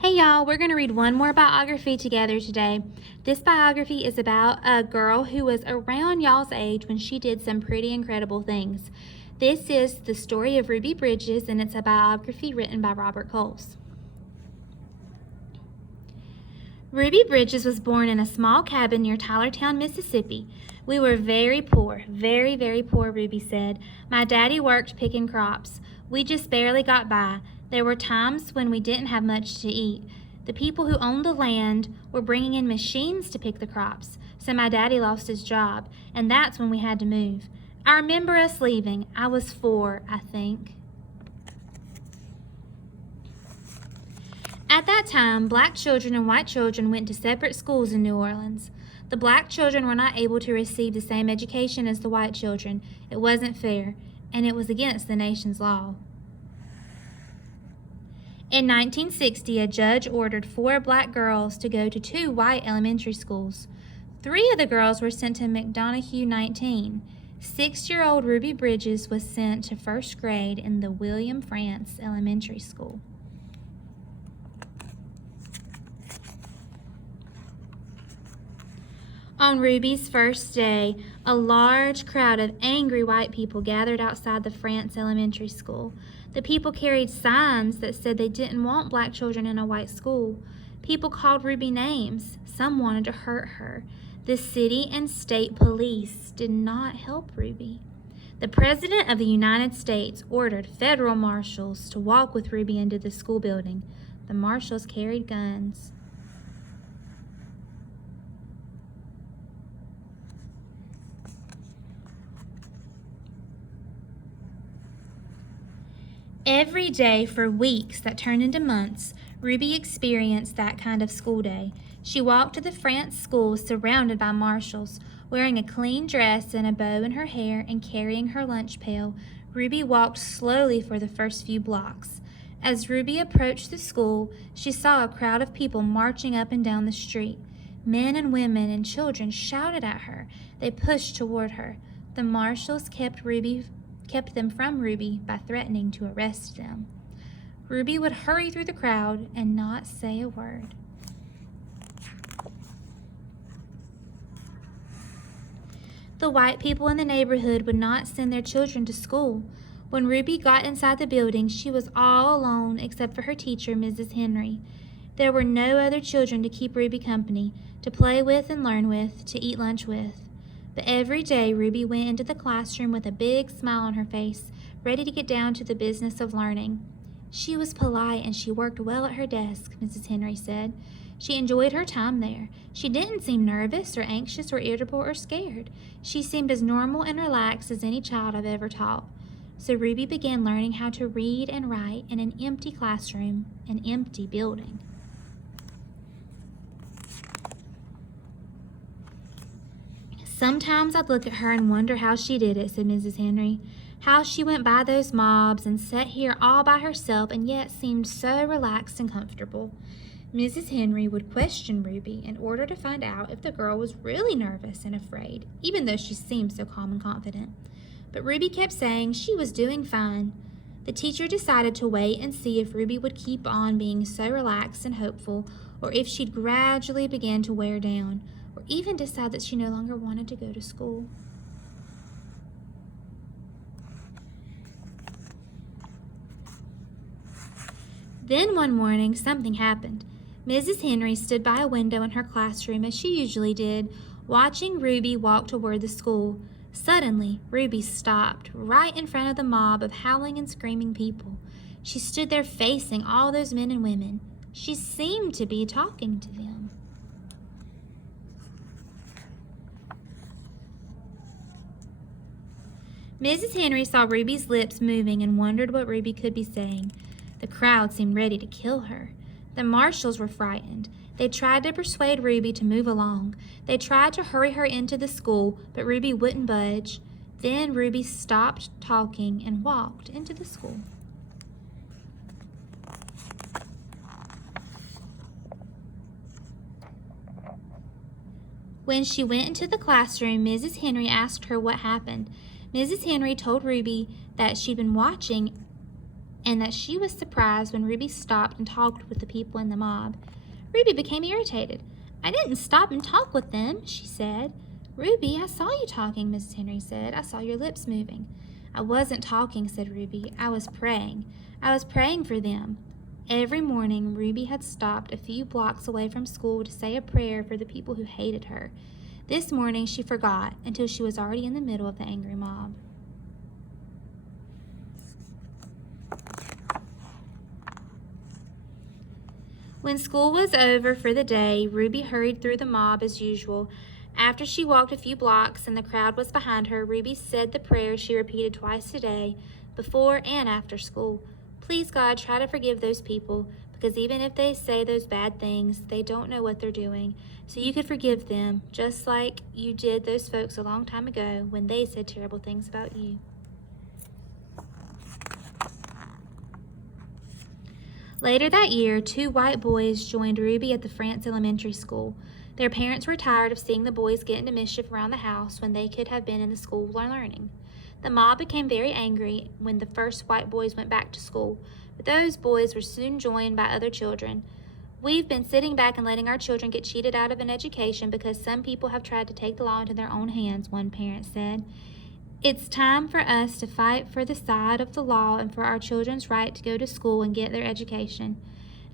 Hey y'all, we're going to read one more biography together today. This biography is about a girl who was around y'all's age when she did some pretty incredible things. This is the story of Ruby Bridges, and it's a biography written by Robert Coles. Ruby Bridges was born in a small cabin near Tylertown, Mississippi. We were very poor, very, very poor, Ruby said. My daddy worked picking crops. We just barely got by. There were times when we didn't have much to eat. The people who owned the land were bringing in machines to pick the crops, so my daddy lost his job, and that's when we had to move. I remember us leaving. I was 4, I think. At that time, black children and white children went to separate schools in New Orleans. The black children were not able to receive the same education as the white children. It wasn't fair, and it was against the nation's law. In 1960, a judge ordered 4 black girls to go to 2 white elementary schools. 3 of the girls were sent to McDonough 19. 6-year-old Ruby Bridges was sent to 1st grade in the William France Elementary School. On Ruby's first day, a large crowd of angry white people gathered outside the France Elementary School. The people carried signs that said they didn't want black children in a white school. People called Ruby names. Some wanted to hurt her. The city and state police did not help Ruby. The President of the United States ordered federal marshals to walk with Ruby into the school building. The marshals carried guns. Every day for weeks that turned into months, Ruby experienced that kind of school day. She walked to the France school surrounded by marshals. Wearing a clean dress and a bow in her hair and carrying her lunch pail, Ruby walked slowly for the first few blocks. As Ruby approached the school, she saw a crowd of people marching up and down the street. Men and women and children shouted at her. They pushed toward her. The marshals kept them from Ruby by threatening to arrest them. Ruby would hurry through the crowd and not say a word. The white people in the neighborhood would not send their children to school. When Ruby got inside the building, she was all alone except for her teacher, Mrs. Henry. There were no other children to keep Ruby company, to play with and learn with, to eat lunch with. But every day, Ruby went into the classroom with a big smile on her face, ready to get down to the business of learning. She was polite and she worked well at her desk, Mrs. Henry said. She enjoyed her time there. She didn't seem nervous or anxious or irritable or scared. She seemed as normal and relaxed as any child I've ever taught. So Ruby began learning how to read and write in an empty classroom, an empty building. Sometimes I'd look at her and wonder how she did it, said Mrs. Henry. How she went by those mobs and sat here all by herself and yet seemed so relaxed and comfortable. Mrs. Henry would question Ruby in order to find out if the girl was really nervous and afraid, even though she seemed so calm and confident. But Ruby kept saying she was doing fine. The teacher decided to wait and see if Ruby would keep on being so relaxed and hopeful, or if she'd gradually begin to wear down, or even decide that she no longer wanted to go to school. Then one morning, something happened. Mrs. Henry stood by a window in her classroom as she usually did, watching Ruby walk toward the school. Suddenly, Ruby stopped right in front of the mob of howling and screaming people. She stood there facing all those men and women. She seemed to be talking to them. Mrs. Henry saw Ruby's lips moving and wondered what Ruby could be saying. The crowd seemed ready to kill her. The marshals were frightened. They tried to persuade Ruby to move along. They tried to hurry her into the school, but Ruby wouldn't budge. Then Ruby stopped talking and walked into the school. When she went into the classroom, Mrs. Henry asked her what happened. Mrs. Henry told Ruby that she'd been watching and that she was surprised when Ruby stopped and talked with the people in the mob. Ruby became irritated. "I didn't stop and talk with them," she said. "Ruby, I saw you talking," Mrs. Henry said. "I saw your lips moving." "I wasn't talking," said Ruby. "I was praying. I was praying for them." Every morning, Ruby had stopped a few blocks away from school to say a prayer for the people who hated her. This morning, she forgot until she was already in the middle of the angry mob. When school was over for the day, Ruby hurried through the mob as usual. After she walked a few blocks and the crowd was behind her, Ruby said the prayer she repeated twice a day, before and after school. "Please, God, try to forgive those people, because even if they say those bad things, they don't know what they're doing. So you could forgive them, just like you did those folks a long time ago when they said terrible things about you." Later that year, 2 white boys joined Ruby at the France Elementary School. Their parents were tired of seeing the boys get into mischief around the house when they could have been in the school learning. The mob became very angry when the first white boys went back to school, but those boys were soon joined by other children. "We've been sitting back and letting our children get cheated out of an education because some people have tried to take the law into their own hands," one parent said. "It's time for us to fight for the side of the law and for our children's right to go to school and get their education."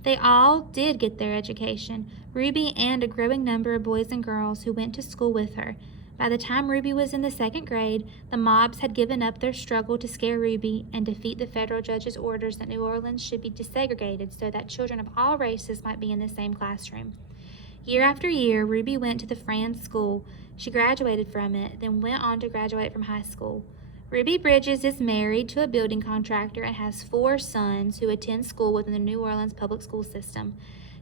They all did get their education, Ruby and a growing number of boys and girls who went to school with her. By the time Ruby was in the 2nd grade, the mobs had given up their struggle to scare Ruby and defeat the federal judge's orders that New Orleans should be desegregated so that children of all races might be in the same classroom. Year after year, Ruby went to the Franz School. She graduated from it, then went on to graduate from high school. Ruby Bridges is married to a building contractor and has 4 sons who attend school within the New Orleans public school system.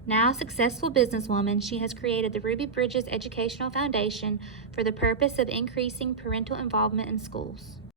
Now a successful businesswoman, she has created the Ruby Bridges Educational Foundation for the purpose of increasing parental involvement in schools.